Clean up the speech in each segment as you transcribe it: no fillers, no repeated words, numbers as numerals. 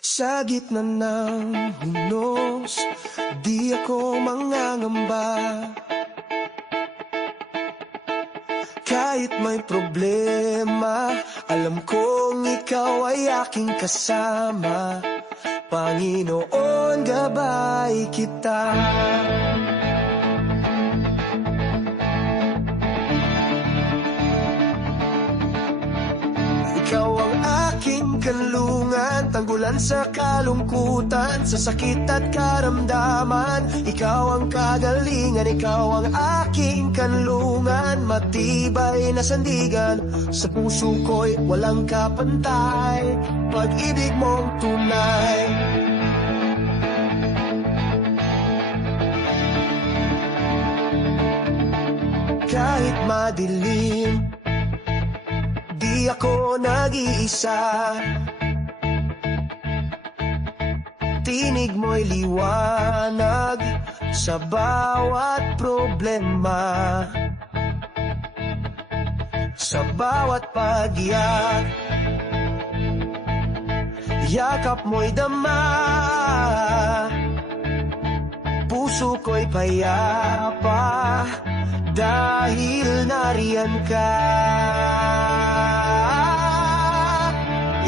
Sa gitna ng hunos, di ako mangangamba. Kahit may problema, alam kong ikaw ay aking kasama. Panginoon, gabay kita. Ikaw ang aking kanlungan, tanggulan sa kalungkutan, sa sakit at karamdaman. Ikaw ang kagalingan, ikaw ang aking kanlungan, matibay na sandigan, sa puso ko'y walang kapantay, pag-ibig mong tunay. Kahit madilim, di ako nag-iisa. Tinig mo'y liwanag sa bawat problema, sa bawat pag-iyak. Yakap mo'y dama, puso ko'y payapa, dahil nariyan ka.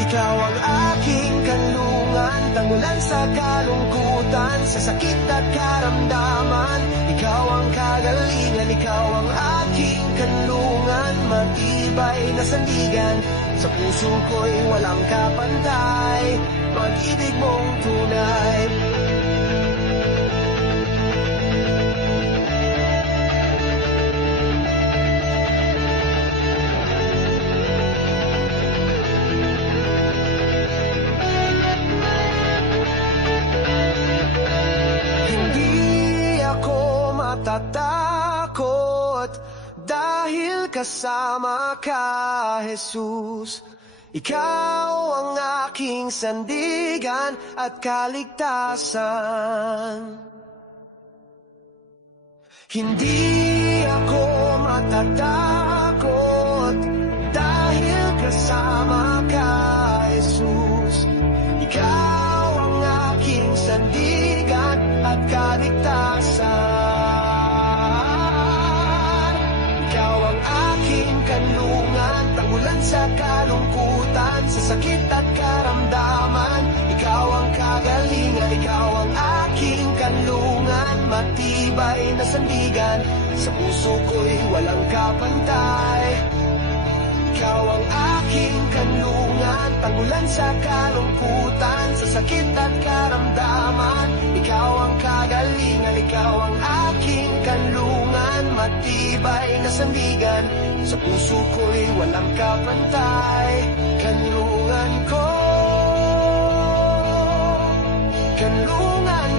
Ikaw ang aking kanlungan, tanggulan sa kalungkutan, sa sakit at karamdaman. Ikaw ang kagalingan, ikaw ang aking kanlungan, matibay na sandigan, sa puso ko'y walang kapantay, pag-ibig mong tunay. Tatakot dahil kasama ka, Jesus. Ikaw ang aking sandigan at kaligtasan. Hindi ako matatakot dahil kasama ka, Jesus. Ikaw ang aking sandigan at kaligtasan. Kanlungan, tanggulan sa kalungkutan, sa sakit at karamdaman. Ikaw ang kagalingan, ikaw ang aking kanlungan, matibay na sandigan, sa puso ko'y walang kapantay. Ikaw ang aking kanlungan, tanggulan sa kalungkutan, sa sakit at karamdaman. Ikaw ang kagalingan, ikaw ang aking kanlungan, matibay na sandigan, sa puso ko'y walang kapantay. Kanlungan ko, kanlungan